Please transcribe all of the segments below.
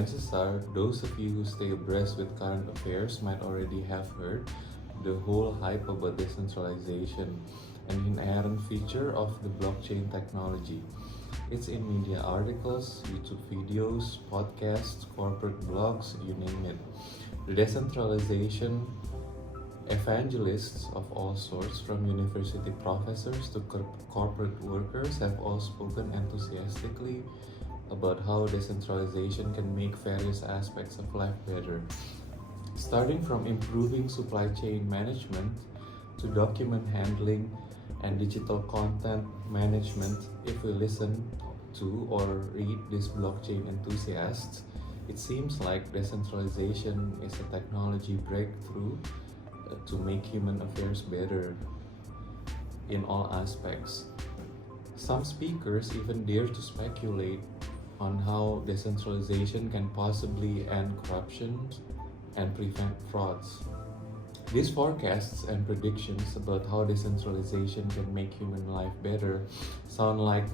chances are those of you who stay abreast with current affairs might already have heard the whole hype about decentralization, an inherent feature of the blockchain technology. It's in media articles, YouTube videos, podcasts, corporate blogs, you name it. The decentralization evangelists of all sorts, from university professors to corporate workers, have all spoken enthusiastically about how decentralization can make various aspects of life better, starting from improving supply chain management to document handling and digital content management. If we listen to or read these blockchain enthusiasts, it seems like decentralization is a technology breakthrough to make human affairs better in all aspects. Some speakers even dare to speculate on how decentralization can possibly end corruption and prevent frauds. These forecasts and predictions about how decentralization can make human life better sound like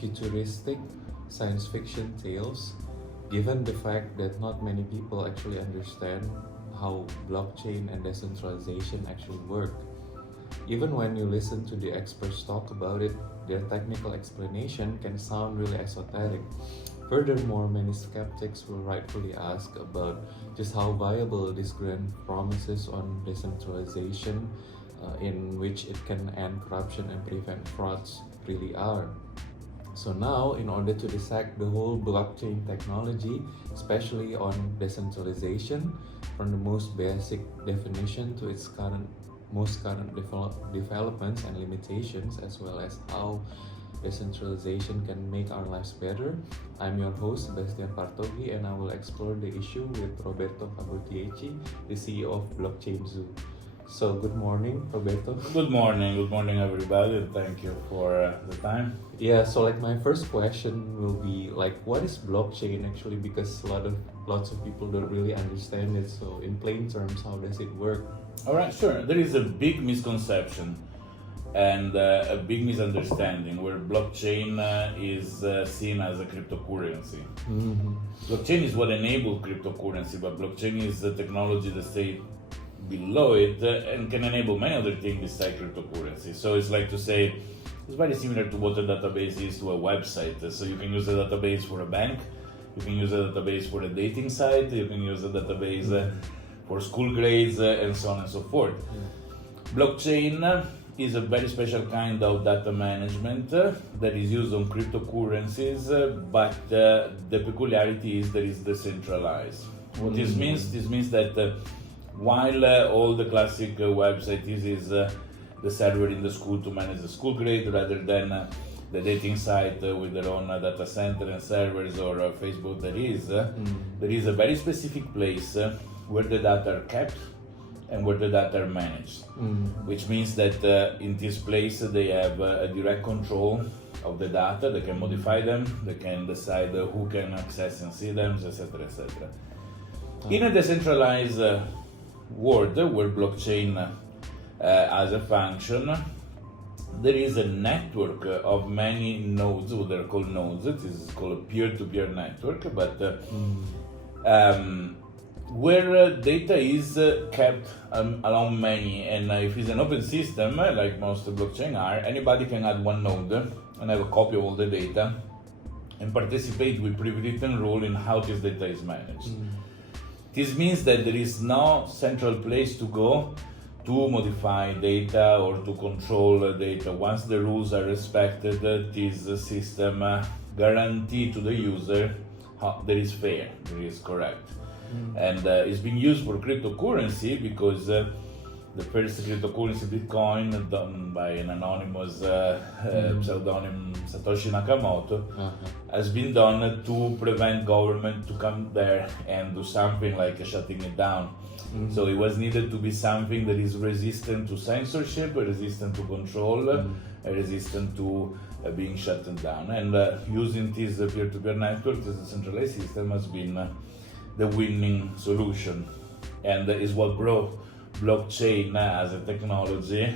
futuristic science fiction tales, given the fact that not many people actually understand how blockchain and decentralization actually work. Even when you listen to the experts talk about it, their technical explanation can sound really esoteric. Furthermore, many skeptics will rightfully ask about just how viable these grand promises on decentralization, in which it can end corruption and prevent frauds, really are. So now, in order to dissect the whole blockchain technology, especially on decentralization, from the most basic definition to its most current developments and limitations, as well as how decentralization can make our lives better, I'm your host, Sebastian Partogi, and I will explore the issue with Roberto Capodieci, the CEO of Blockchain Zoo. So, good morning, Roberto. Good morning everybody, and thank you for the time. Yeah, so my first question will be what is blockchain actually? Because lots of people don't really understand it. So, in plain terms, how does it work? All right, sure. There is a big misconception and a big misunderstanding where blockchain is seen as a cryptocurrency. Mm-hmm. Blockchain is what enables cryptocurrency, but blockchain is the technology that stays below it and can enable many other things besides cryptocurrency. So it's like to say, it's very similar to what a database is to a website. So you can use a database for a bank, you can use a database for a dating site, you can use a database for school grades, and so on and so forth. Blockchain is a very special kind of data management that is used on cryptocurrencies, but the peculiarity is that it's decentralized. What this means? This means that while all the classic website is the server in the school to manage the school grade, rather than the dating site with their own data center and servers, or Facebook, there is a very specific place where the data are kept and where the data are managed, which means that in this place they have a direct control of the data. They can modify them, they can decide who can access and see them, etc., etc. In a decentralized world where blockchain has a function, there is a network of many nodes, what they're called nodes. It is called a peer-to-peer network, but where data is kept along many, and if it's an open system, like most blockchain are, anybody can add one node and have a copy of all the data and participate with pre-written rule in how this data is managed. This means that there is no central place to go to modify data or to control data. Once the rules are respected, this system guarantees to the user that is fair, that is correct. And it's being used for cryptocurrency because the first cryptocurrency, Bitcoin, done by an anonymous pseudonym Satoshi Nakamoto, has been done to prevent government to come there and do something like shutting it down. So it was needed to be something that is resistant to censorship, resistant to control, resistant to being shut down. And using this peer-to-peer network, this decentralized system, has been the winning solution, and is what brought blockchain as a technology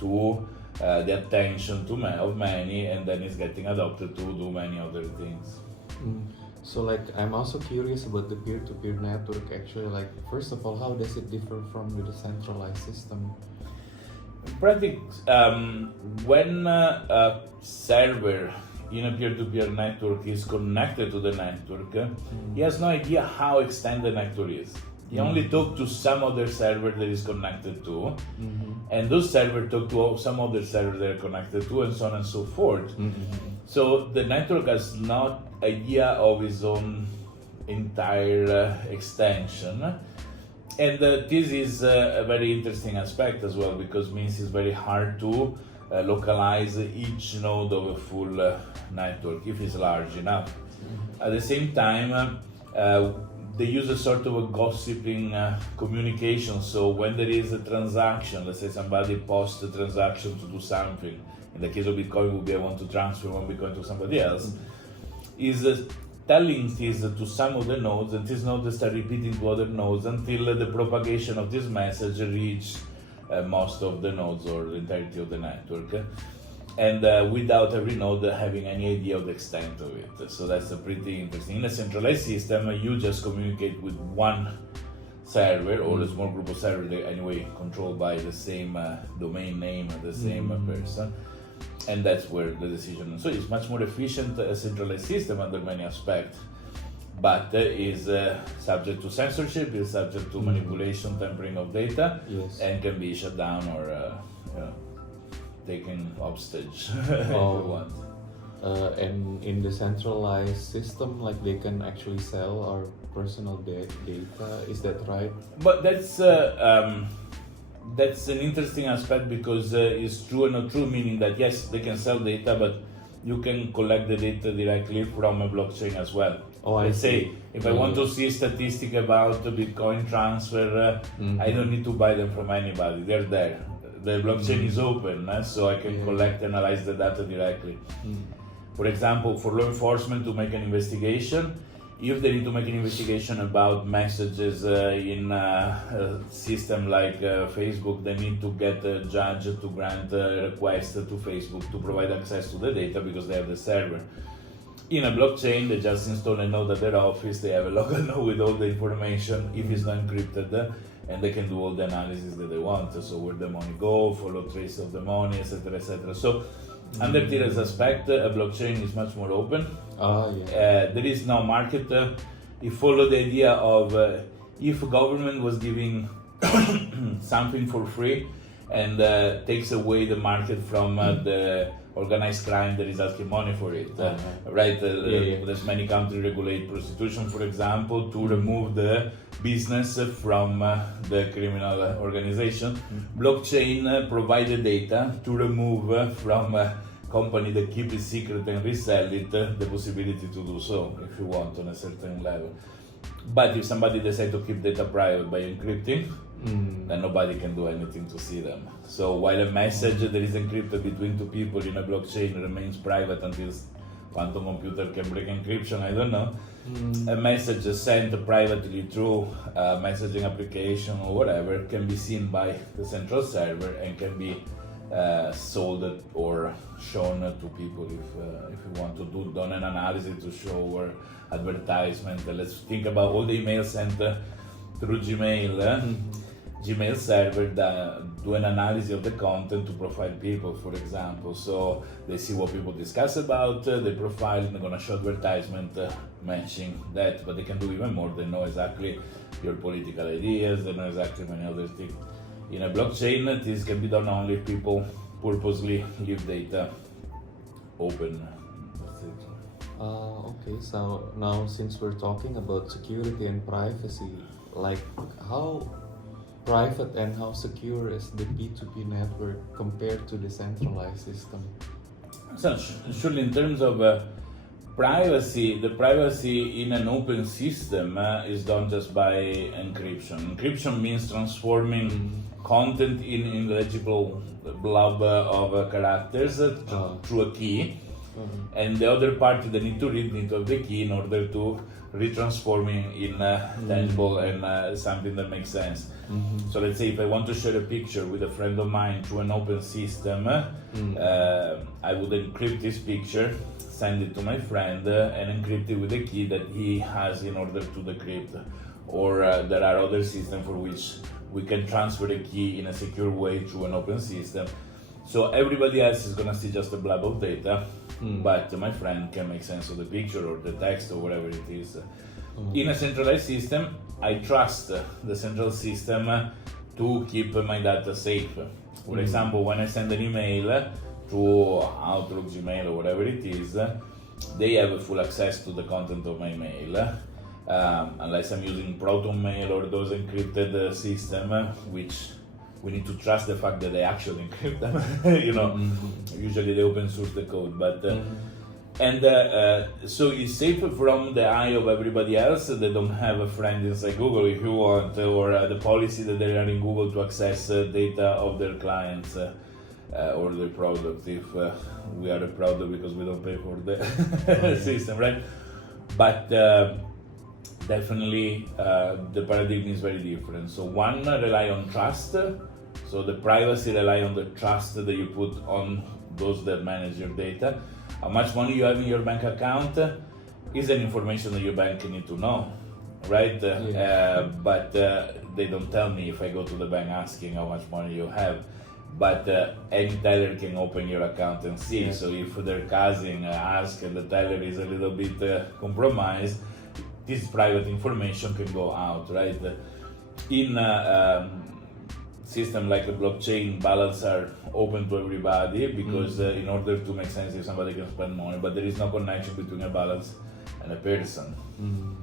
to the attention of many, and then is getting adopted to do many other things. So like I'm also curious about the peer-to-peer network actually. Like first of all, how does it differ from the decentralized system? Practic, when a server in a peer-to-peer network is connected to the network, he has no idea how extended the network is. He only talk to some other server that is connected to, and those servers talk to some other server that are connected to, and so on and so forth. So the network has no idea of its own entire extension. And this is a very interesting aspect as well, because it means it's very hard to localize each node of a full network if it's large enough. At the same time, they use a sort of a gossiping communication. So when there is a transaction, let's say somebody posts a transaction to do something, in the case of Bitcoin would be I want to transfer one Bitcoin to somebody else, is telling this to some of the nodes, and these nodes start repeating to other nodes until the propagation of this message reach most of the nodes or the entirety of the network, and without every node having any idea of the extent of it. So that's pretty interesting. In a centralized system, you just communicate with one server or a small group of servers, anyway controlled by the same domain name, the same person. And that's where the decision. So it's much more efficient, a centralized system under many aspects, but is subject to censorship, is subject to manipulation, tampering of data, and can be shut down or taken hostage if you want. And in the centralized system, like they can actually sell our personal data. Is that right? But that's an interesting aspect, because it's true and not true, meaning that yes, they can sell data, but you can collect the data directly from a blockchain as well. Let's say, if I want to see a statistic about the Bitcoin transfer, I don't need to buy them from anybody, they're there. The blockchain is open, so I can collect and analyze the data directly. For example, for law enforcement to make an investigation, if they need to make an investigation about messages in a system like Facebook, they need to get a judge to grant a request to Facebook to provide access to the data because they have the server. In a blockchain, they just install a node at their office, they have a local node with all the information, if it's not encrypted, and they can do all the analysis that they want. So where the money go, follow trace of the money, etc., etc. So under this aspect, a blockchain is much more open. There is no market. You follow the idea of if a government was giving something for free and takes away the market from the organized crime that is asking money for it, right? There's many countries regulate prostitution, for example, to remove the business from the criminal organization. Blockchain provide the data to remove from company that keep it secret and resell it the possibility to do so if you want on a certain level. But if somebody decides to keep data private by encrypting, then nobody can do anything to see them. So while a message that is encrypted between two people in a blockchain remains private until quantum computer can break encryption, I don't know, a message sent privately through a messaging application or whatever can be seen by the central server and can be sold or shown to people if you want to do done an analysis to show or advertisement. Let's think about all the emails sent through Gmail. Gmail server that do an analysis of the content to profile people, for example. So they see what people discuss about the profile, and they're gonna show advertisement matching that. But they can do even more. They know exactly your political ideas. They know exactly many other things. In a blockchain, this can be done only if people purposely leave data open. That's it. Okay, so now since we're talking about security and privacy, like how private and how secure is the P2P network compared to the centralized system? So surely in terms of privacy, the privacy in an open system is done just by encryption. Encryption means transforming content in illegible blob of characters through a key. and the other party that need to read need to have the key in order to retransform in tangible and something that makes sense. So let's say if I want to share a picture with a friend of mine through an open system, I would encrypt this picture, send it to my friend, and encrypt it with a key that he has in order to decrypt. Or there are other systems for which we can transfer the key in a secure way through an open system. So everybody else is gonna see just a blob of data, but my friend can make sense of the picture or the text or whatever it is. In a centralized system, I trust the central system to keep my data safe. For example, when I send an email through Outlook, Gmail, or whatever it is, they have full access to the content of my mail. Unless I'm using Proton Mail or those encrypted system, which we need to trust the fact that they actually encrypt them. Usually they open source the code, but so it's safe from the eye of everybody else. They don't have a friend inside Google, if you want, or the policy that they are in Google to access data of their clients or their product. If we are a product because we don't pay for the system, right? But definitely the paradigm is very different. So one rely on trust, so the privacy rely on the trust that you put on those that manage your data. How much money you have in your bank account is an information that your bank need to know, right? But they don't tell me if I go to the bank asking how much money you have. But any teller can open your account and see. So if their cousin asks and the teller is a little bit compromised, this private information can go out, right? In a system like a blockchain, balance are open to everybody because in order to make sense, if somebody can spend money, but there is no connection between a balance and a person,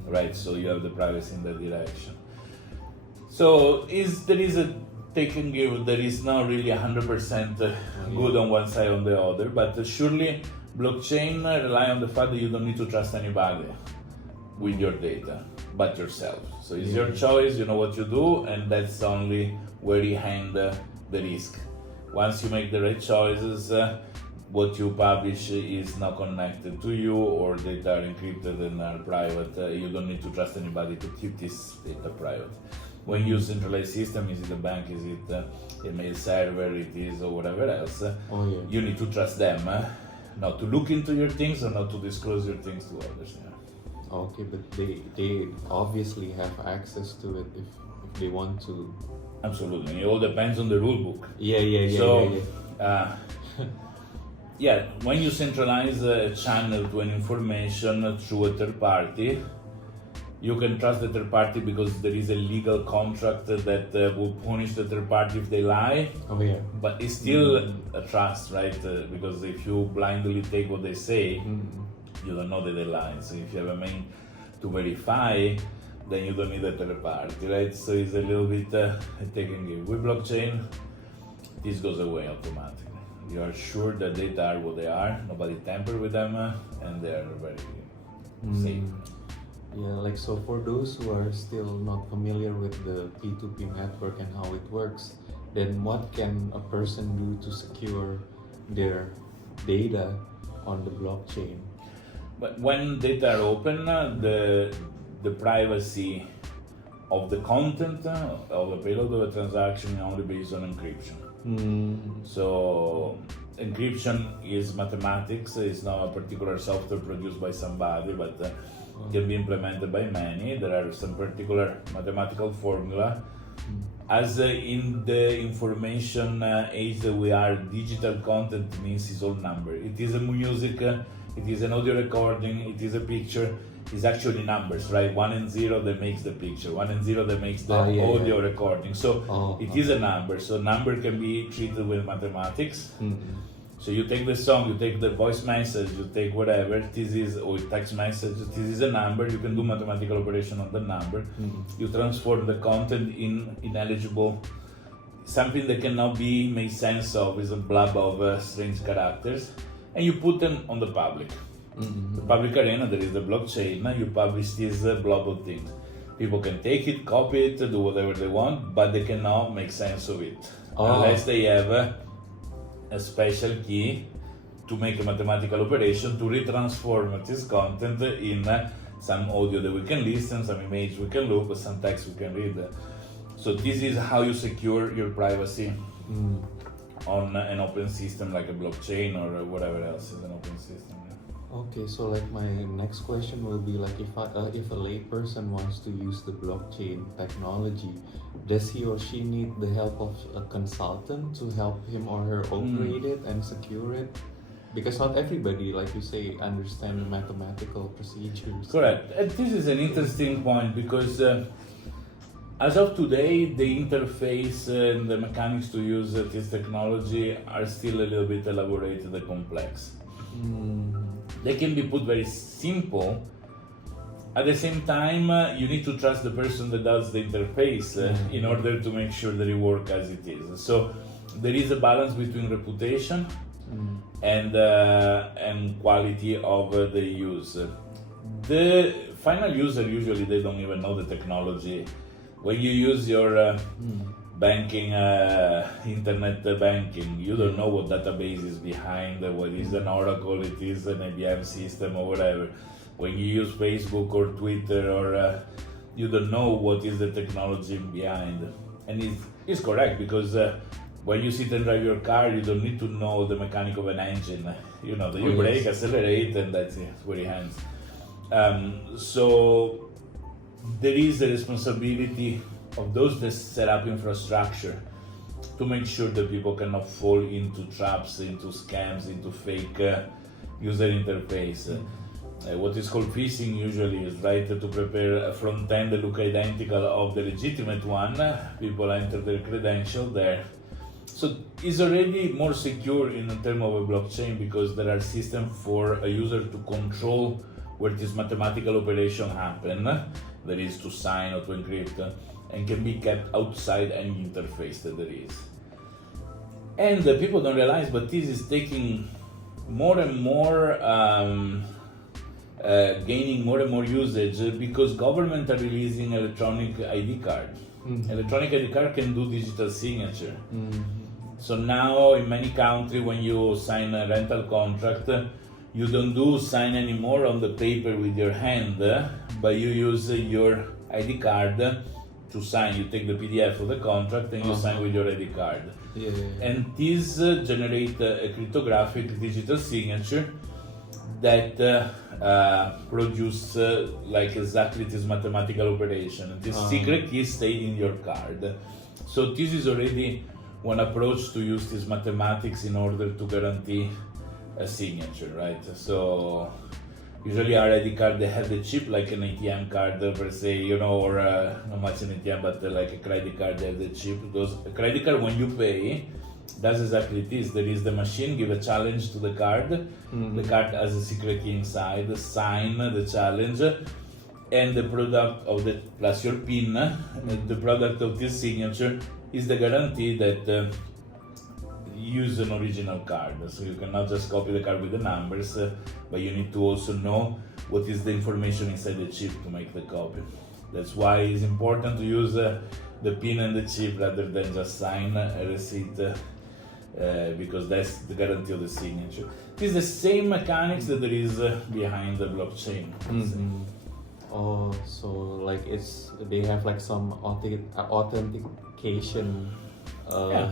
right? So you have the privacy in that direction. So there is a take and give. There is not really 100% good on one side or on the other, but surely blockchain rely on the fact that you don't need to trust anybody with your data but yourself. So it's your choice, you know what you do, and that's only where you hand the risk. Once you make the right choices, what you publish is not connected to you, or data are encrypted and are private. You don't need to trust anybody to keep this data private. When you use centralized system, is it a bank, is it a mail server, it is or whatever else, you need to trust them not to look into your things or not to disclose your things to others. Okay, but they obviously have access to it if they want to. Absolutely, it all depends on the rule book. When you centralize a channel to an information through a third party, you can trust the third party because there is a legal contract that will punish the third party if they lie. But it's still a trust, right? Because if you blindly take what they say, you don't know that they lie. So if you have a main to verify, then you don't need a third party, right? So it's a little bit take and give. With blockchain, this goes away automatically. You are sure that data are what they are, nobody tamper with them, and they are very safe. Like so for those who are still not familiar with the P2P network and how it works, then what can a person do to secure their data on the blockchain? But when data are open, the privacy of the content of the payload of a transaction is only based on encryption. So encryption is mathematics. It's not a particular software produced by somebody, but can be implemented by many. There are some particular mathematical formula. As in the information age that we are, digital content means it's all number. It is a music, it is an audio recording, it is a picture. It's actually numbers, right? 1 and 0 that makes the picture, 1 and 0 that makes the audio recording. So it is a number. So number can be treated with mathematics. So you take the song, you take the voice message, you take whatever, this is, or text message, this is a number, you can do mathematical operation on the number. You transform the content in ineligible, something that cannot be made sense of, is a blob of strange characters, and you put them on the public. The public arena, there is the blockchain, you publish this blob of things. People can take it, copy it, do whatever they want, but they cannot make sense of it. Unless they have a special key to make a mathematical operation to retransform this content in some audio that we can listen, some image we can look, some text we can read. So this is how you secure your privacy on an open system like a blockchain or whatever else is an open system. Okay, so like my next question will be like if a layperson wants to use the blockchain technology, does he or she need the help of a consultant to help him or her operate it and secure it? Because not everybody, like you say, understand mathematical procedures. Correct. And this is an interesting point because as of today, the interface and the mechanics to use this technology are still a little bit elaborated and complex. They can be put very simple. At the same time, you need to trust the person that does the interface in order to make sure that it works as it is. So there is a balance between reputation and quality of the use. The final user usually they don't even know the technology. When you use your banking, internet banking, you don't know what database is behind, what is an Oracle, it is an IBM system or whatever. When you use Facebook or Twitter or you don't know what is the technology behind. And it's correct because when you sit and drive your car, you don't need to know the mechanic of an engine. You know that you brake, accelerate, and that's it, where it ends. So there is a responsibility of those that set up infrastructure to make sure that people cannot fall into traps, into scams, into fake user interface. What is called phishing usually is right to prepare a front end that look identical of the legitimate one. People enter their credential there. So it's already more secure in terms of a blockchain because there are systems for a user to control where this mathematical operation happen, that is to sign or to encrypt, and can be kept outside any interface that there is. And people don't realize, but this is taking more and more, gaining more and more usage because government are releasing electronic ID card. Electronic ID card can do digital signature. So now in many countries when you sign a rental contract, you don't do sign anymore on the paper with your hand, but you use your ID card to sign. You take the PDF of the contract and you sign with your ID card. And this generates a cryptographic digital signature that produce like exactly this mathematical operation. And this secret key stays in your card. So this is already one approach to use this mathematics in order to guarantee a signature, right? So usually our ID card, they have the chip like an ATM card per se, you know, or not much an ATM, but like a credit card, they have the chip. A credit card, when you pay, that's exactly this. There is the machine, give a challenge to the card. The card has a secret key inside, sign the challenge, and the product of the, plus your PIN, the product of this signature is the guarantee that use an original card. So you cannot just copy the card with the numbers, but you need to also know what is the information inside the chip to make the copy. That's why it's important to use the PIN and the chip rather than just sign a receipt, because that's the guarantee of the signature. It is the same mechanics that there is behind the blockchain. Oh, so like they have like some authentication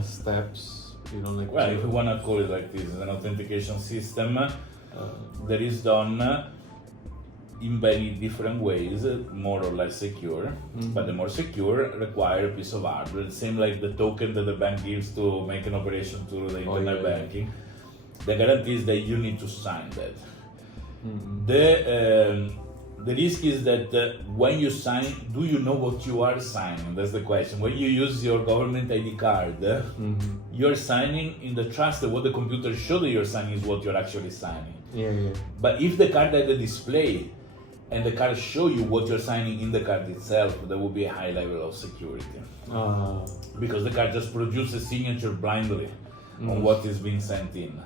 steps, you know, like. Well, if you want to call it like this, an authentication system that is done in very different ways, more or less secure. But the more secure require a piece of hardware, same like the token that the bank gives to make an operation through the internet banking. The guarantee is that you need to sign that. The risk is that when you sign, do you know what you are signing? That's the question. When you use your government ID card, you're signing in the trust that what the computer shows that you're signing is what you're actually signing. But if the card had a display and the card show you what you're signing in the card itself, there will be a high level of security. Because the card just produces a signature blindly on what is being sent in.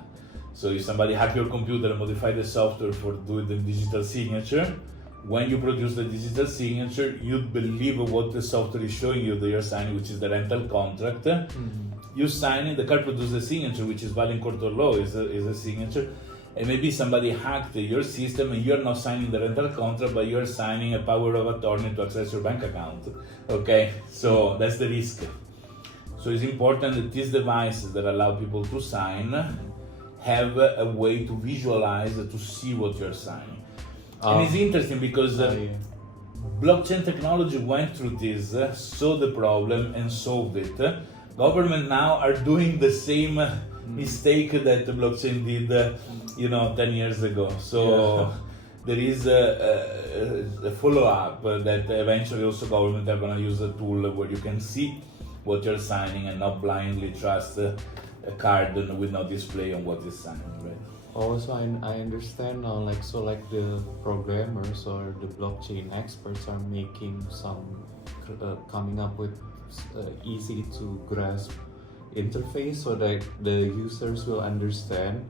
So if somebody hack your computer and modify the software for doing the digital signature, when you produce the digital signature, you believe what the software is showing you that you're signing, which is the rental contract. you sign it, the card produces a signature, which is valid in court of law, is a signature, and maybe somebody hacked your system and you're not signing the rental contract, but you're signing a power of attorney to access your bank account. Okay, so that's the risk. So it's important that these devices that allow people to sign have a way to visualize, to see what you're signing. And it's interesting because blockchain technology went through this, saw the problem and solved it. Government now are doing the same mistake that the blockchain did 10 years ago. So there is a follow-up that eventually also government are going to use a tool where you can see what you're signing and not blindly trust a card with no display on what is signed, right? Also, I understand now, like the programmers or the blockchain experts are making some coming up with easy to grasp interface so that the users will understand,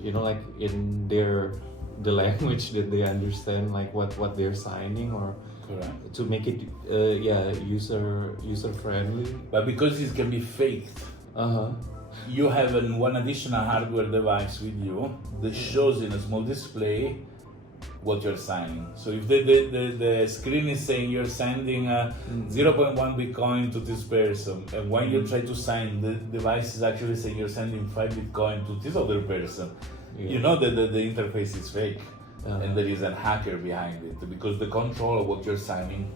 like in the language that they understand, like what they're signing, or correct, to make it user friendly. But because it can be faked, you have one additional hardware device with you that shows in a small display what you're signing. So if the screen is saying you're sending 0.1 Bitcoin to this person, and when you try to sign, the device is actually saying you're sending 5 Bitcoin to this other person, you know that the interface is fake, and there is a hacker behind it, because the control of what you're signing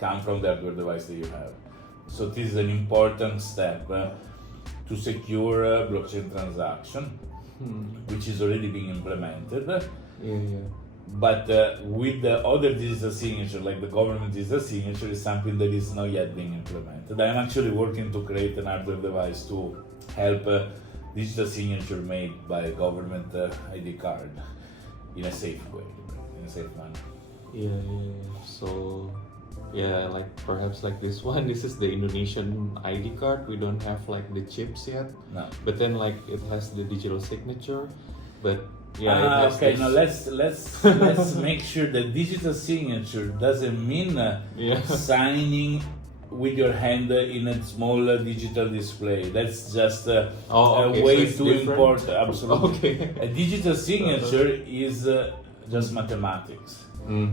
comes from the hardware device that you have. So this is an important step to secure blockchain transaction, which is already being implemented. But with the other digital signature, like the government digital signature, is something that is not yet being implemented. I'm actually working to create an hardware device to help digital signature made by a government ID card in a safe way, in a safe manner. So like perhaps like this one, this is the Indonesian ID card. We don't have like the chips yet. No. But then like it has the digital signature. But okay. Now let's make sure that digital signature doesn't mean signing with your hand in a small digital display. That's just a way so to different? import. Absolutely. Okay. A digital signature is just mathematics.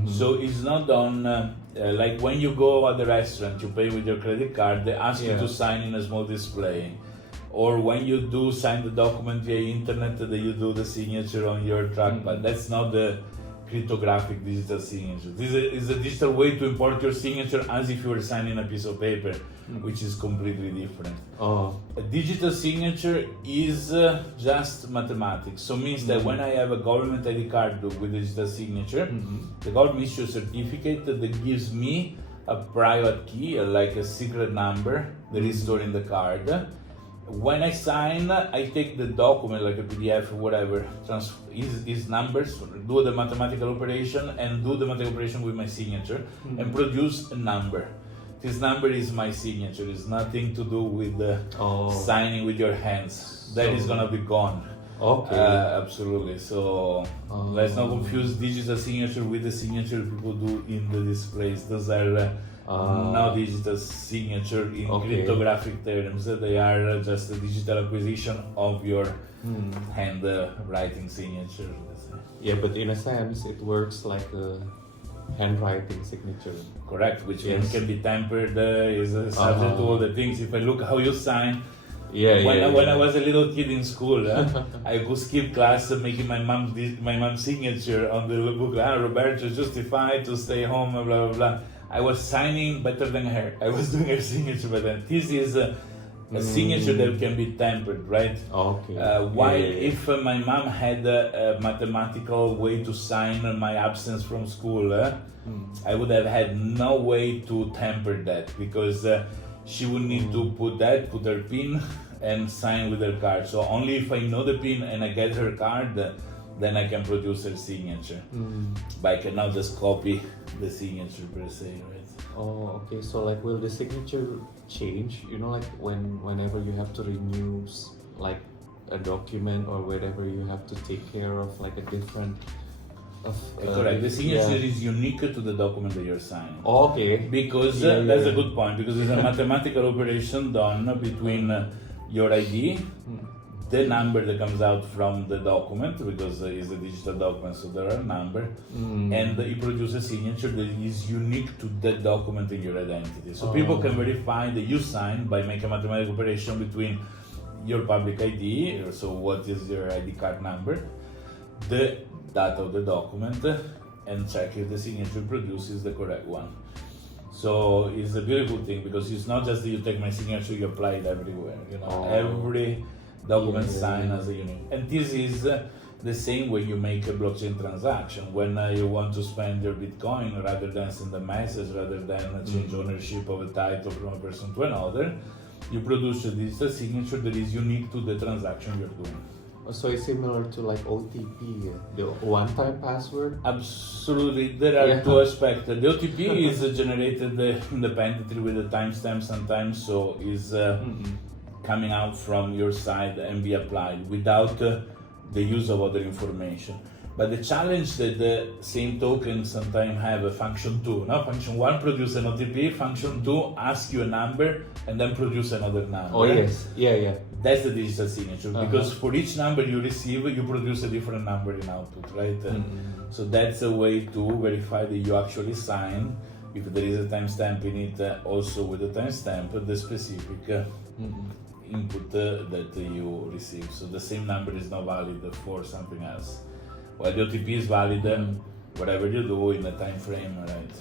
So it's not done like when you go at the restaurant, you pay with your credit card, they ask you to sign in a small display. Or when you do sign the document via internet, that you do the signature on your trackpad. That's not the cryptographic digital signature. This is a digital way to import your signature as if you were signing a piece of paper, which is completely different. A digital signature is just mathematics. So it means that when I have a government ID card with digital signature, the government issues a certificate that gives me a private key, like a secret number that is stored in the card. When I sign, I take the document, like a PDF or whatever, is numbers, do the mathematical operation, and do the mathematical operation with my signature, and produce a number. This number is my signature. It's nothing to do with signing with your hands. That is gonna be gone. Okay. Absolutely. So let's not confuse digital signature with the signature people do in the displays. Those are now digital signature in cryptographic terms. They are just a digital acquisition of your hand writing signature. Yeah, but in a sense, it works like a handwriting signature. Correct, which can be tampered, is subject to all the things. If I look how you sign, when I was a little kid in school, I could skip class making my mom's signature on the book. Roberto justified to stay home, blah blah blah. I was signing better than her. I was doing her signature better. This is a signature that can be tampered, right? If my mom had a mathematical way to sign my absence from school, I would have had no way to tamper that, because she would need to put her PIN and sign with her card. So only if I know the PIN and I get her card, then I can produce her signature. But I can now just copy the signature per se, right? So like, will the signature change? Like whenever you have to renew like a document, or whenever you have to take care of like a different Correct. The signature yeah. is unique to the document that you're signing. Okay. Because that's a good point, because it's a mathematical operation done between your ID, the number that comes out from the document, because it's a digital document, so there are a number, and it produces a signature that is unique to that document in your identity. So people can verify that you signed by making a mathematical operation between your public ID, so what is your ID card number, the data of the document, and check if the signature produces the correct one. So it's a beautiful thing, because it's not just that you take my signature, you apply it everywhere. Every document signed as a unique. And this is the same way you make a blockchain transaction. When you want to spend your Bitcoin, rather than send a message, rather than change ownership of a title from a person to another, you produce a digital signature that is unique to the transaction you're doing. So it's similar to like OTP, the one-time password? Absolutely. There are two aspects. The OTP is generated independently with a timestamp sometimes, so is coming out from your side and be applied without the use of other information. But the challenge that the same token sometimes have a function 2. Now function 1 produce an OTP, function 2 ask you a number and then produce another number. Oh yes, yeah. That's the digital signature, because for each number you receive, you produce a different number in output, right? So that's a way to verify that you actually sign, if there is a timestamp in it, also with the timestamp, the specific input that you receive. So the same number is not valid for something else. Well, the OTP is valid whatever you do in a time frame, right?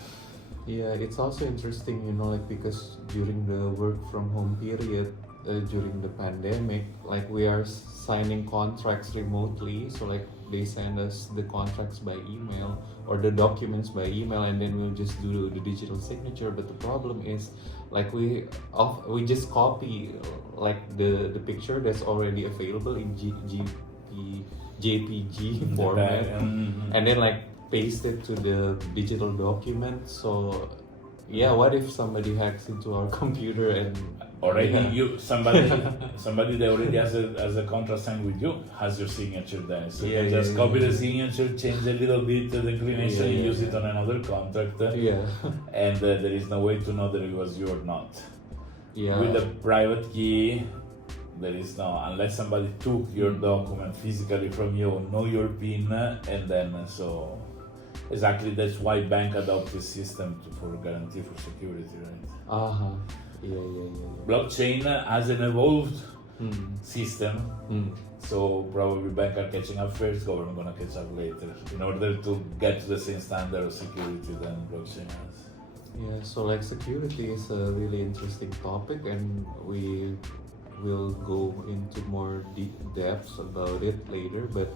Yeah, it's also interesting, like because during the work from home period, during the pandemic, like we are signing contracts remotely, so like they send us the contracts by email or the documents by email, and then we'll just do the digital signature. But the problem is, like we just copy like the picture that's already available in JPG format, and then like paste it to the digital document. So yeah, what if somebody hacks into our computer and already somebody that already has a contract signed with you has your signature there. So you just copy the signature, change a little bit the inclination, and use it on another contract. And there is no way to know that it was you or not. With a private key, there is no, unless somebody took your document physically from you, know your PIN, and then so exactly that's why bank adopt this system for guarantee for security, right? Blockchain has an evolved system, so probably bank are catching up first, government gonna catch up later, in order to get to the same standard of security than blockchain has. Yeah, so like security is a really interesting topic, and we will go into more deep depths about it later. But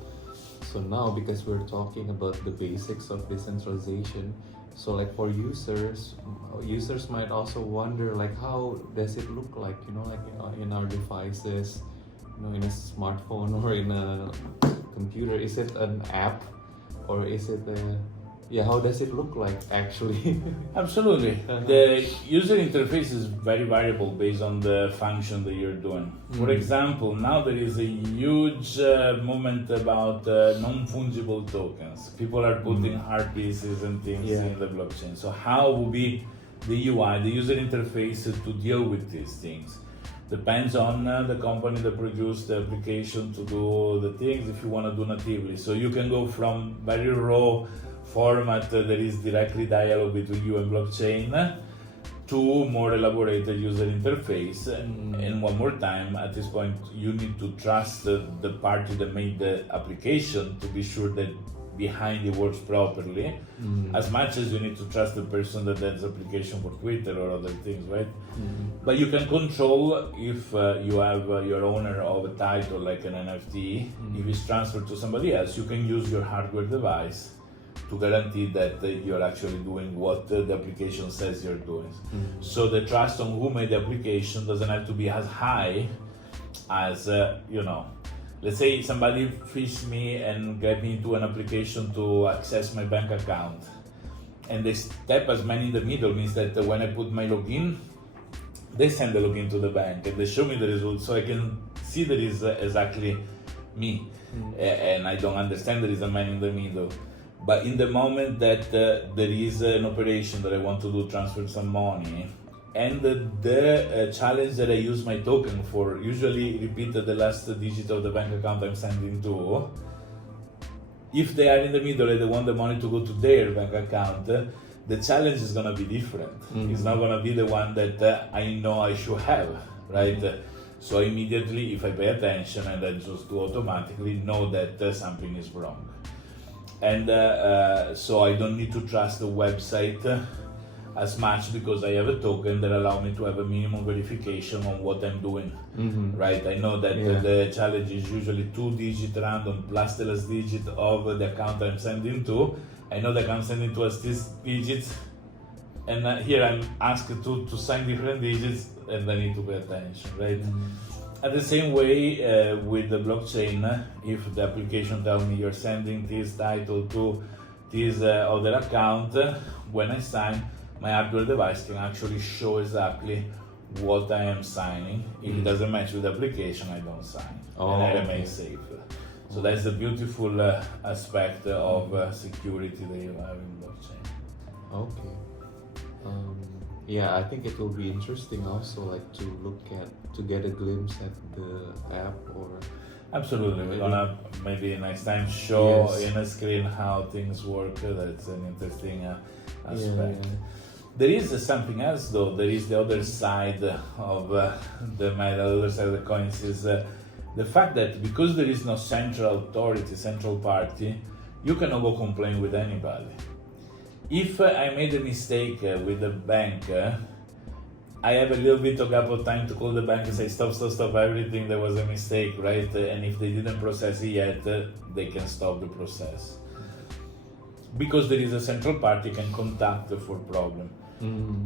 so now, because we're talking about the basics of decentralization, so like for users might also wonder like how does it look like, like in our devices, in a smartphone or in a computer. Is it an app or is it how does it look like actually? Absolutely. The user interface is very variable based on the function that you're doing. For example, now there is a huge movement about non-fungible tokens. People are putting hard pieces and things in the blockchain. So how will be the UI, the user interface to deal with these things? Depends on the company that produced the application to do the things, if you want to do natively. So you can go from very raw format that is directly dialogue between you and blockchain to more elaborated user interface. And one more time, at this point, you need to trust the party that made the application to be sure that behind it works properly, as much as you need to trust the person that does application for Twitter or other things, right? But you can control if you have your owner of a title like an NFT, if it's transferred to somebody else, you can use your hardware device to guarantee that you're actually doing what the application says you're doing. So the trust on who made the application doesn't have to be as high as, let's say somebody fished me and get me into an application to access my bank account. And they step as man in the middle means that when I put my login, they send the login to the bank and they show me the results so I can see that it's exactly me. And I don't understand there is a man in the middle. But in the moment that there is an operation that I want to do, transfer some money, and the challenge that I use my token for, usually repeat the last digit of the bank account I'm sending to, if they are in the middle and they want the money to go to their bank account, the challenge is going to be different. It's not going to be the one that I know I should have, right? So immediately, if I pay attention and I just do automatically, know that something is wrong. And so I don't need to trust the website as much, because I have a token that allows me to have a minimum verification on what I'm doing, right? I know that the challenge is usually 2-digit random plus the last digit of the account I'm sending to. I know that I'm sending to us these digits, and here I'm asked to sign different digits, and I need to pay attention, right? At the same way with the blockchain, if the application tells me you're sending this title to this other account, when I sign, my hardware device can actually show exactly what I am signing. If it doesn't match with the application, I don't sign, and I remain safe. So that's the beautiful aspect of security that you have in blockchain. Okay. Yeah, I think it will be interesting also, like to get a glimpse at the app, or absolutely. We're gonna maybe next time show Yes. in a screen how things work. That's an interesting aspect. Yeah. There is something else though. There is the other side of the medal, the other side of the coins is the fact that because there is no central authority, central party, you cannot go complain with anybody. If I made a mistake with the bank, I have a little bit of gap of time to call the bank and say stop everything, there was a mistake, right? And if they didn't process it yet, they can stop the process. Because there is a central party can contact for problem.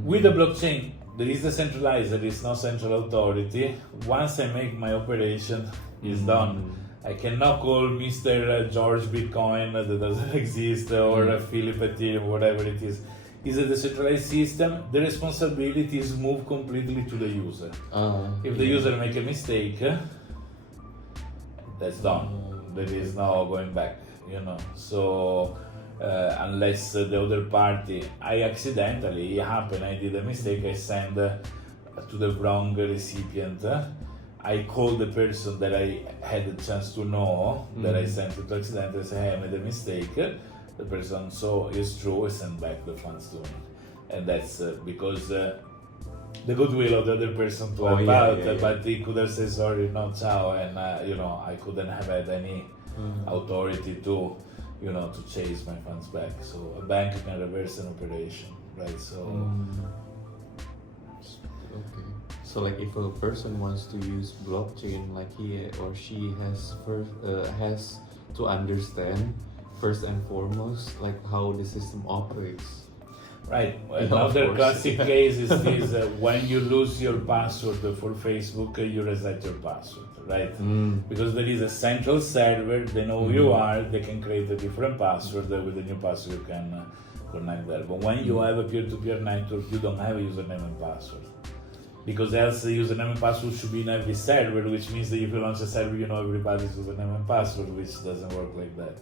With the blockchain, there is decentralized, there is no central authority. Once I make my operation, it's done. I cannot call Mr. George Bitcoin that doesn't exist, or Philip Ethereum, whatever it is. It's a decentralized system. The responsibility is moved completely to the user. If the user make a mistake, that's done. There is no going back, So unless the other party, it happened, I did a mistake, I send to the wrong recipient. I call the person that I had a chance to know that I sent it to accidentally, say, hey, I made a mistake. The person saw it's true, I send back the funds to me. And that's because the goodwill of the other person to help out, but he could have said sorry, no, ciao, and I couldn't have had any authority to chase my funds back. So a bank can reverse an operation, right? So Okay. So like if a person wants to use blockchain, like he or she has to understand first and foremost like how the system operates. Right. Another classic case is this: when you lose your password for Facebook, you reset your password, right? Because there is a central server, they know who you are, they can create a different password. With the new password, you can connect there. But when you have a peer-to-peer network, you don't have a username and password. Because else the username and password should be in every server, which means that if you launch a server, you know everybody's username and password, which doesn't work like that.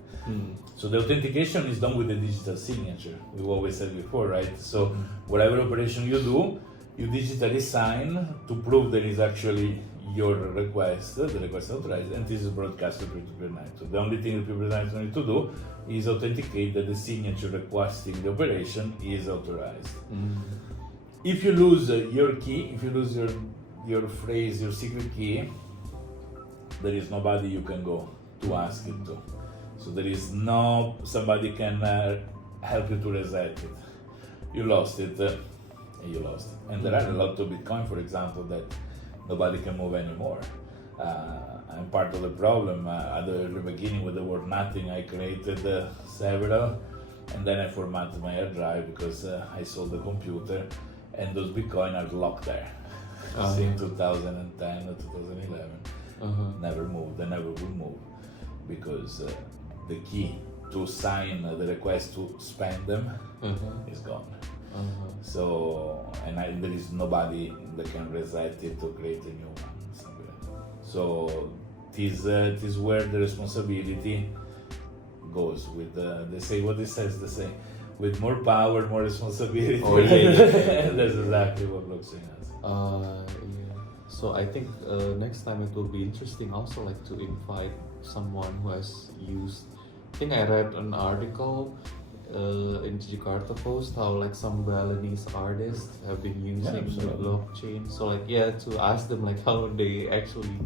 So the authentication is done with a digital signature. We've always said before, right? So whatever operation you do, you digitally sign to prove that is actually your request, the request authorized, and this is broadcast to peer-to-peer network. The only thing the peer-to-peer network need to do is authenticate that the signature requesting the operation is authorized. If you lose your key, if you lose your phrase, your secret key, there is nobody you can go to ask it to. So there is no somebody can help you to reset it. You lost it, and you lost it. And there are a lot of Bitcoin, for example, that nobody can move anymore. I'm part of the problem. At the beginning, with the word nothing, I created several, and then I formatted my hard drive because I sold the computer. And those Bitcoin are locked there since 2010 or 2011. Never moved, they never will move because the key to sign the request to spend them is gone. So, and there is nobody that can reset it to create a new one. So, this is where the responsibility goes with they say what it says. They say with more power, more responsibility. Oh, yeah. That's exactly what blockchain has. Yeah. So I think next time it will be interesting also like to invite someone who has used. I think I read an article in Jakarta Post how like some Balinese artists have been using the absolutely. blockchain. So like to ask them like how they actually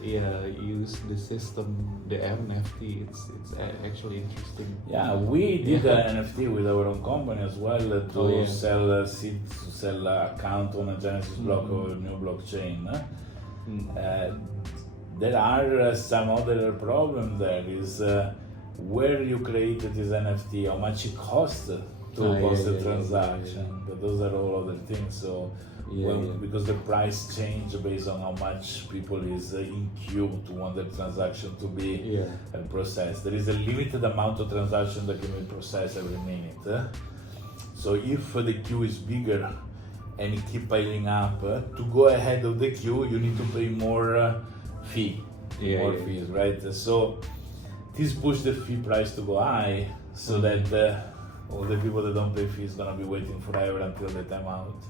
use the system, the NFT. It's actually interesting. Yeah, we did an NFT with our own company as well to sell seeds, to sell account on a Genesis block or a new blockchain. There are some other problems there. Is where you created this NFT, how much it costs to post a transaction. But those are all other things. So because the price change based on how much people is in queue to want the transaction to be processed. There is a limited amount of transaction that can be processed every minute. So if the queue is bigger and it keep piling up, to go ahead of the queue, you need to pay more fees, right? So this push the fee price to go high, so that all the people that don't pay fees gonna be waiting forever until the time out.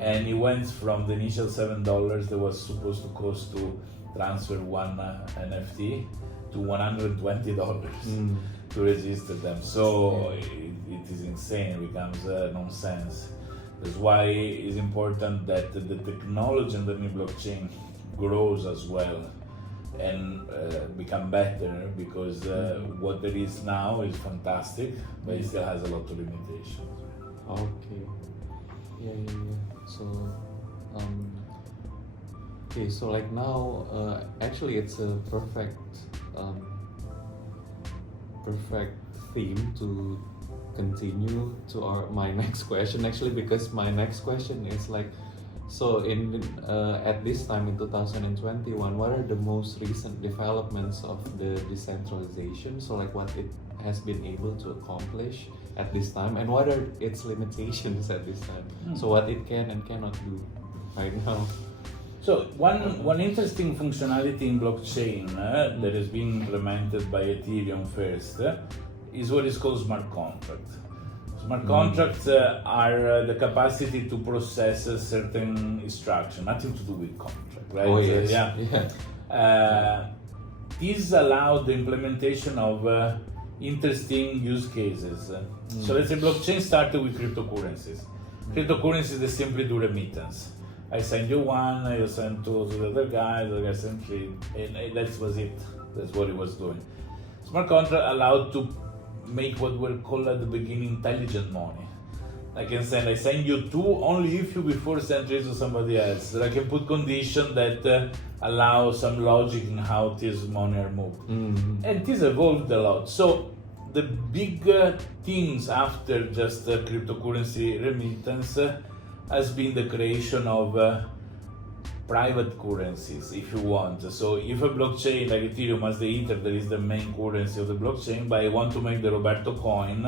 And it went from the initial $7 that was supposed to cost to transfer one NFT to $120 to register them. So it is insane. It becomes nonsense. That's why it's important that the technology and the new blockchain grows as well and become better, because what there is now is fantastic, but it still has a lot of limitations. Okay. So, so like now, actually, it's a perfect theme to continue to my next question. Actually, because my next question is like, so at this time in 2021, what are the most recent developments of the decentralization? So like what it has been able to accomplish at this time, and what are its limitations at this time? So what it can and cannot do right now. So one interesting functionality in blockchain that has been implemented by Ethereum first is what is called smart contracts. Smart contracts are the capacity to process a certain instruction, nothing to do with contract, right? Oh yes. These allow the implementation of interesting use cases. So let's say blockchain started with cryptocurrencies. Cryptocurrencies, they simply do remittance. I send you one, you send two to the other guy sent three, and that was it. That's what it was doing. Smart contract allowed to make what were called at the beginning intelligent money. I send you two only if you before send three to somebody else. So I can put conditions that allow some logic in how this money are moved. And this evolved a lot. So the big things after just cryptocurrency remittance has been the creation of private currencies, if you want. So if a blockchain like Ethereum has the Ether, that is the main currency of the blockchain, but I want to make the Roberto coin,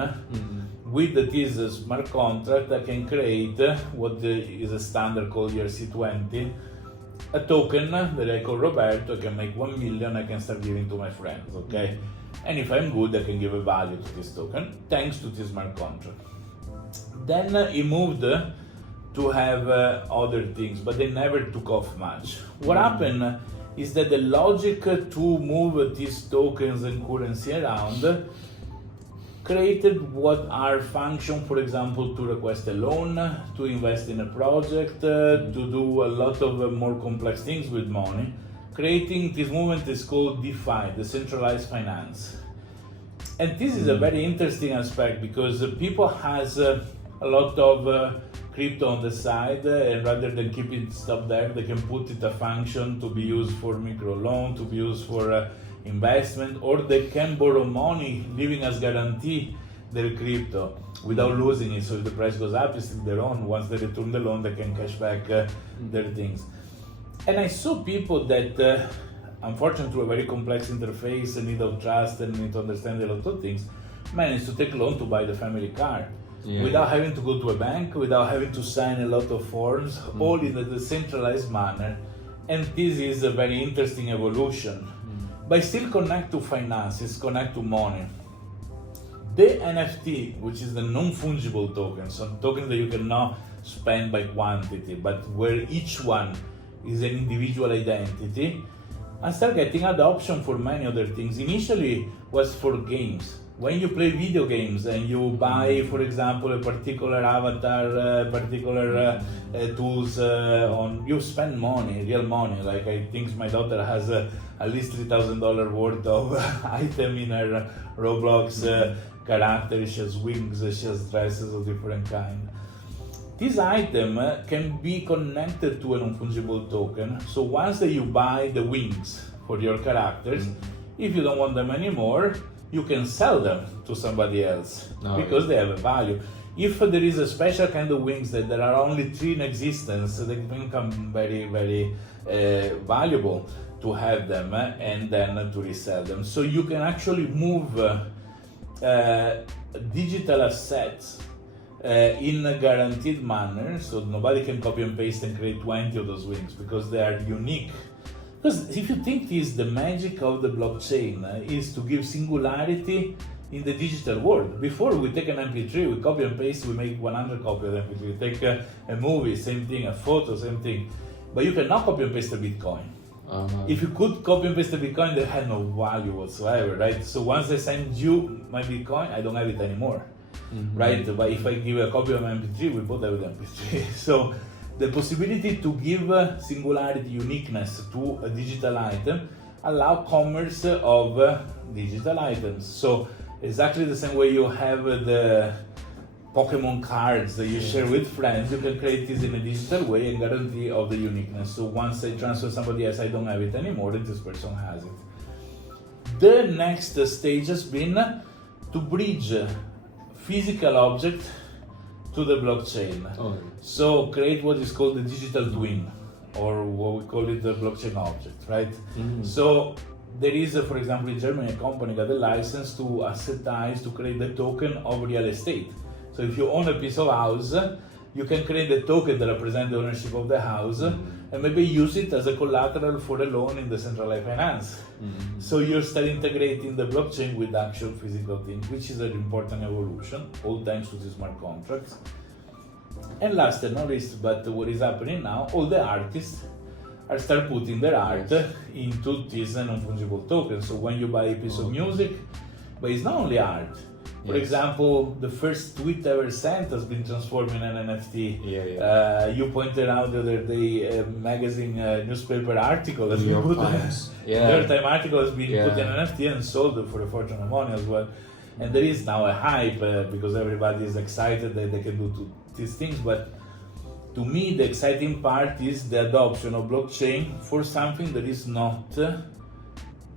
with this smart contract I can create what is a standard called ERC20, a token that I call Roberto. I can make 1 million, I can start giving to my friends, okay? And if I'm good, I can give a value to this token, thanks to this smart contract. Then it moved to have other things, but they never took off much. What happened is that the logic to move these tokens and currency around created what are function, for example, to request a loan, to invest in a project, to do a lot of more complex things with money. Creating this movement is called DeFi, decentralized finance. And this is a very interesting aspect because people has a lot of crypto on the side, and rather than keeping stuff there, they can put it a function to be used for micro loan, to be used for investment, or they can borrow money, leaving as guarantee their crypto without losing it. So if the price goes up, it's still their own. Once they return the loan, they can cash back their things. And I saw people that, unfortunately, through a very complex interface and need of trust and need to understand a lot of things, managed to take a loan to buy the family car. Without having to go to a bank, without having to sign a lot of forms, all in a decentralized manner. And this is a very interesting evolution. But still connect to finances, connect to money. The NFT, which is the non-fungible token, so tokens that you cannot spend by quantity, but where each one is an individual identity, and start getting adoption for many other things. Initially was for games. When you play video games and you buy, for example, a particular avatar, particular tools, you spend money, real money. Like I think my daughter has at least $3,000 worth of item in her Roblox character. She has wings, she has dresses of different kind. This item can be connected to a non-fungible token. So once that you buy the wings for your characters, if you don't want them anymore, you can sell them to somebody else because they have a value. If there is a special kind of wings that there are only 3 in existence, they can become very, very valuable to have them and then to resell them. So you can actually move digital assets in a guaranteed manner, so nobody can copy and paste and create 20 of those wings because they are unique. Because if you think the magic of the blockchain is to give singularity in the digital world. Before we take an MP3, we copy and paste, we make 100 copies of MP3. We take a movie, same thing, a photo, same thing. But you cannot copy and paste a Bitcoin. If you could copy and paste a Bitcoin, they had no value whatsoever, right? So once I send you my Bitcoin, I don't have it anymore, right? But if I give a copy of my MP3, we both have the MP3. So the possibility to give singularity, uniqueness to a digital item allow commerce of digital items. So exactly the same way you have the Pokemon cards that you share with friends, you can create this in a digital way and guarantee of the uniqueness. So once I transfer somebody else, I don't have it anymore, then this person has it. The next stage has been to bridge physical object to the blockchain. So create what is called the digital twin, or what we call it the blockchain object, right? So there is, for example, in Germany, a company got a license to assetize, to create the token of real estate. So if you own a piece of house, you can create a token that represents the ownership of the house and maybe use it as a collateral for a loan in decentralized finance. So you start integrating the blockchain with actual physical things, which is an important evolution, all thanks to the smart contracts. And last and not least, but what is happening now, all the artists are start putting their art into this non-fungible token. So when you buy a piece of music, but it's not only art. For example, the first tweet ever sent has been transformed in an NFT. You pointed out the other day a magazine, newspaper article has been put. New York Times article has been put in an NFT and sold for a fortune of money as well. And there is now a hype because everybody is excited that they can do these things. But to me, the exciting part is the adoption of blockchain for something that is not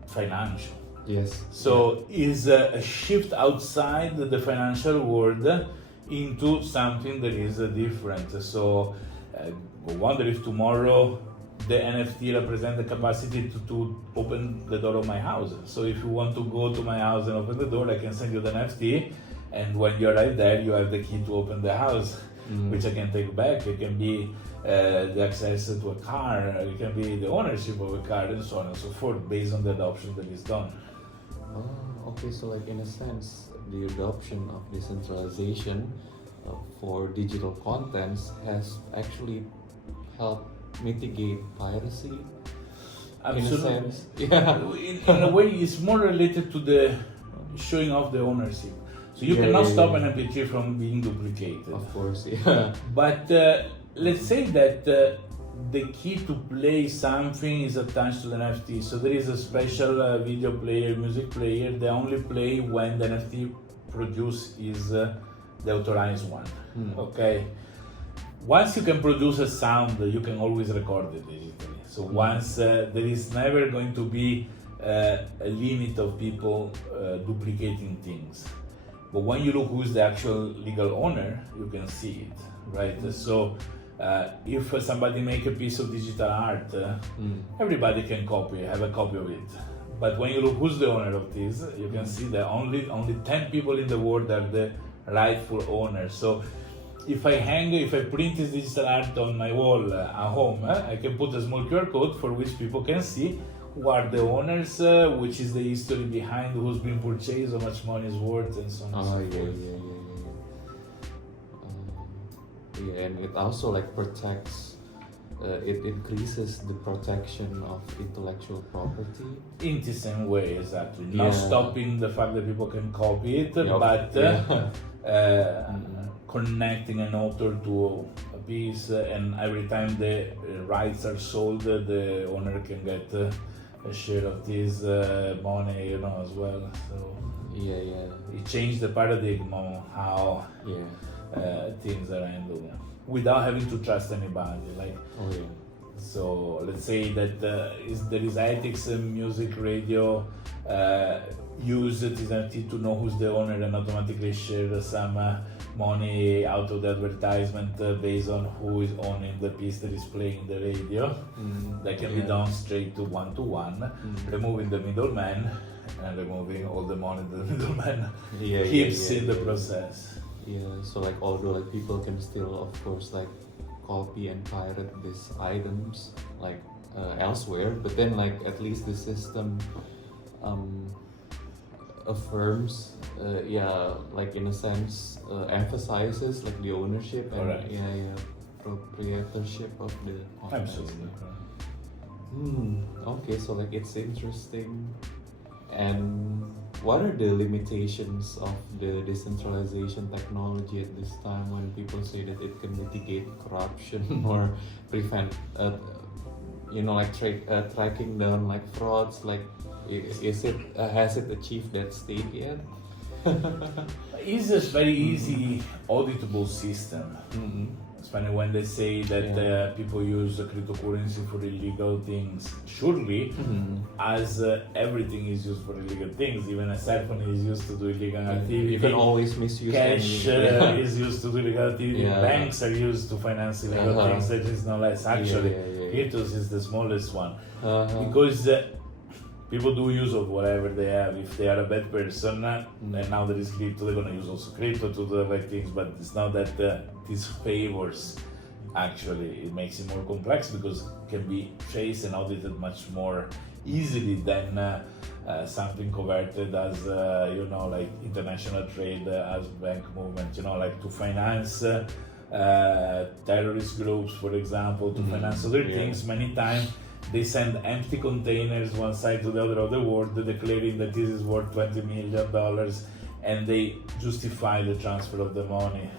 financial. So is a shift outside the financial world into something that is different. So I wonder if tomorrow the NFT represents the capacity to open the door of my house. So if you want to go to my house and open the door, I can send you the NFT, and when you arrive there, you have the key to open the house, which I can take back. It can be the access to a car, it can be the ownership of a car, and so on and so forth, based on the adoption that is done. Okay, so like in a sense, the adoption of decentralization for digital contents has actually helped mitigate piracy. Absolutely. In a sense, in a way, it's more related to the showing off the ownership. So you cannot stop an MP3 from being duplicated. Of course, But let's say that the key to play something is attached to the NFT. So there is a special video player, music player. They only play when the NFT produced is the authorized one. Okay. Once you can produce a sound, you can always record it digitally. So once there is never going to be a limit of people duplicating things. But when you look who's the actual legal owner, you can see it, right? So if somebody make a piece of digital art, everybody can have a copy of it. But when you look who's the owner of this, you can see that only 10 people in the world are the rightful owners. So if I print this digital art on my wall at home, I can put a small QR code for which people can see who are the owners, which is the history behind who's been purchased, how much money is worth, and so on and so forth. Yeah, and it also like protects. It increases the protection of intellectual property. In the same way, exactly. Not Yeah. stopping the fact that people can copy it, Yeah, but yeah. connecting an author to a piece, and every time the rights are sold, the owner can get a share of this money, as well. So Yeah. it changed the paradigm on how Yeah. things are handled without having to trust anybody. Oh yeah. So let's say that there is ethics in music, radio, use this NFT to know who's the owner and automatically share some money out of the advertisement based on who is owning the piece that is playing the radio. That can be done straight to one, removing the middleman and removing all the money that the middleman keeps in the process. Yeah, so like although like people can still of course like copy and pirate these items like elsewhere, but then like at least the system affirms like in a sense emphasizes like the ownership and Correct. proprietorship of the content. Absolutely. Okay, so like it's interesting. And what are the limitations of the decentralization technology at this time when people say that it can mitigate corruption or prevent, tracking down like frauds? Like, has it achieved that state yet? It's a very easy auditable system. It's funny when they say that people use cryptocurrency for illegal things. Surely, as everything is used for illegal things, even a cell phone is used to do illegal activity. You can always misuse cash any- is used to do illegal activity. Yeah. Banks are used to finance illegal things. That is no less. Actually, cryptos is the smallest one because people do use of whatever they have. If they are a bad person, and now there is crypto, they're gonna use also crypto to do the right things. But it's not that this favors. Actually, it makes it more complex because it can be traced and audited much more easily than something converted as like international trade, as bank movement. Like to finance terrorist groups, for example, to finance other things. Many times they send empty containers one side to the other of the world, declaring that this is worth $20 million, and they justify the transfer of the money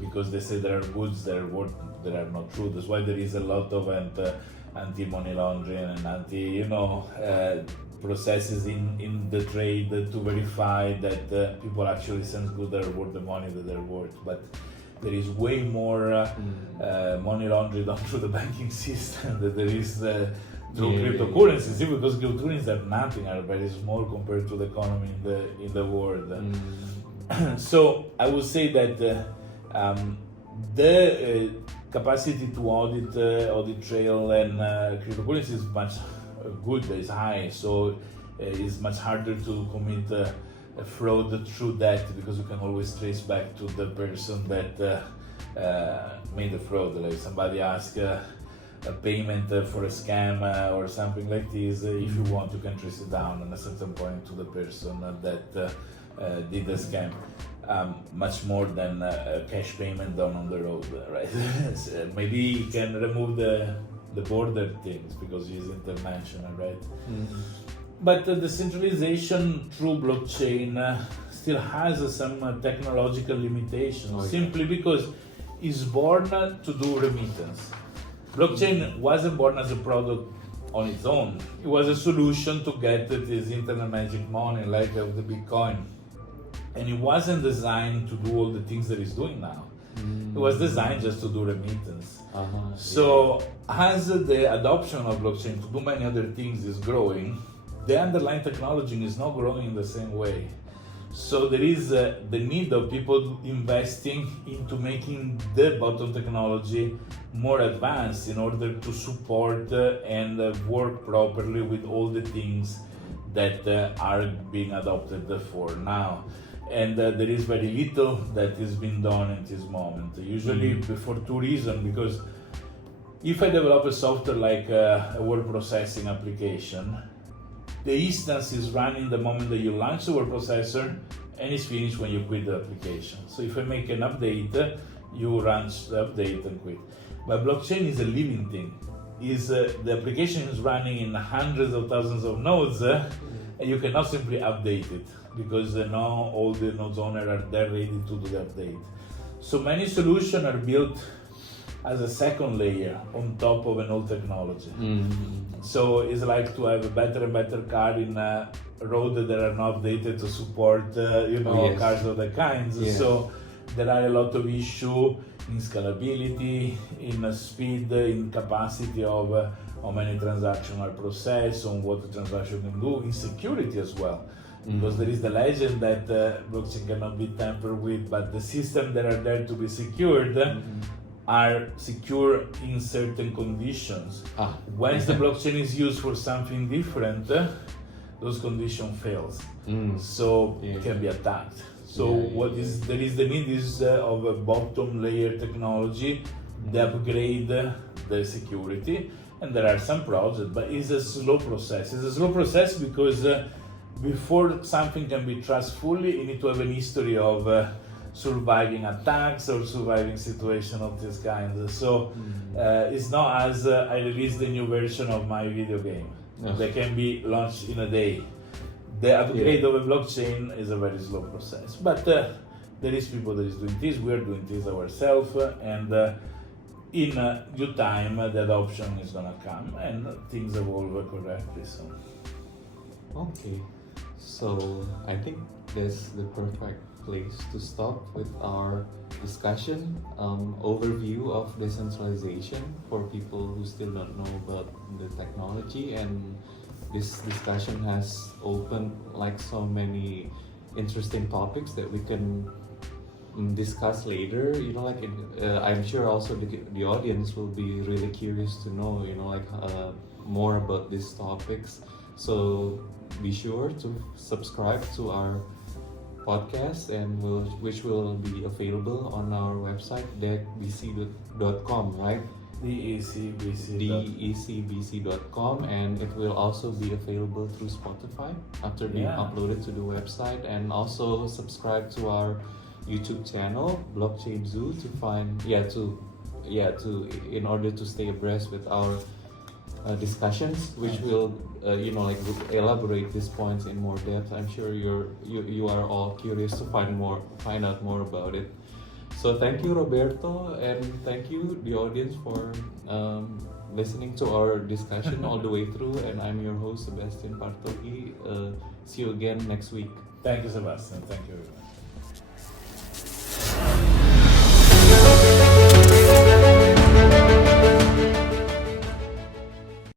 because they say there are goods that are not true. That's why there is a lot of anti-money laundering and processes in the trade to verify that people actually send goods that are worth the money that they're worth. But there is way more money laundering done through the banking system than there is through cryptocurrencies. See, because cryptocurrencies are nothing, are very small compared to the economy in the world. So I would say that the capacity to audit trail and cryptocurrency is much good, is high. So it's much harder to commit a fraud through that because you can always trace back to the person that made the fraud. Like somebody asks a payment for a scam or something like this, if you want, you can trace it down at a certain point to the person that did the scam. Much more than a cash payment done on the road, right? Maybe you can remove the border things because it's international, right? But the decentralization through blockchain still has some technological limitations, simply because it's born to do remittance. Blockchain wasn't born as a product on its own. It was a solution to get this internet magic money like the Bitcoin. And it wasn't designed to do all the things that it's doing now. It was designed just to do remittance. So as the adoption of blockchain to do many other things is growing, the underlying technology is not growing in the same way. So there is the need of people investing into making the bottom technology more advanced in order to support and work properly with all the things that are being adopted for now. And there is very little that is being done at this moment. Usually for two reasons, because if I develop a software like a word processing application, the instance is running the moment that you launch the word processor, and it's finished when you quit the application. So if I make an update, you launch the update and quit. But blockchain is a living thing. The application is running in hundreds of thousands of nodes, and you cannot simply update it because now all the nodes owners are there ready to do the update. So many solutions are built as a second layer on top of an old technology. So it's like to have a better and better car in a road that are not updated to support cars of the kinds. Yes. So there are a lot of issues in scalability, in speed, in capacity of how many transactions are processed, on what the transaction can do, in security as well. Because there is the legend that blockchain cannot be tampered with, but the systems that are there to be secured are secure in certain conditions. Once the blockchain is used for something different, those conditions fails. So it can be attacked. So there is the need is of a bottom layer technology that upgrade the security, and there are some projects, but it's a slow process. It's a slow process because before something can be trusted fully, you need to have a history of surviving attacks or surviving situations of this kind. So it's not as I release the new version of my video game. They can be launched in a day. The upgrade of a blockchain is a very slow process. But there is people that is doing this, we are doing this ourselves, and in due time the adoption is gonna come and things evolve correctly. So. Okay, so I think that's the perfect place to stop with our discussion, overview of decentralization for people who still don't know about the technology, and this discussion has opened like so many interesting topics that we can discuss later. I'm sure also the audience will be really curious to know, more about these topics. So be sure to subscribe to our podcast, and which will be available on our website DecBC.com, right? DecBC.com, and it will also be available through Spotify after being uploaded to the website. And also subscribe to our YouTube channel, Blockchain Zoo, in order to stay abreast with our discussions, which will elaborate these points in more depth. I'm sure you are all curious to find out more about it. So thank you, Roberto, and thank you, the audience, for listening to our discussion all the way through. And I'm your host, Sebastian Partogi. See you again next week. Thank you, Sebastian. Thank you very much.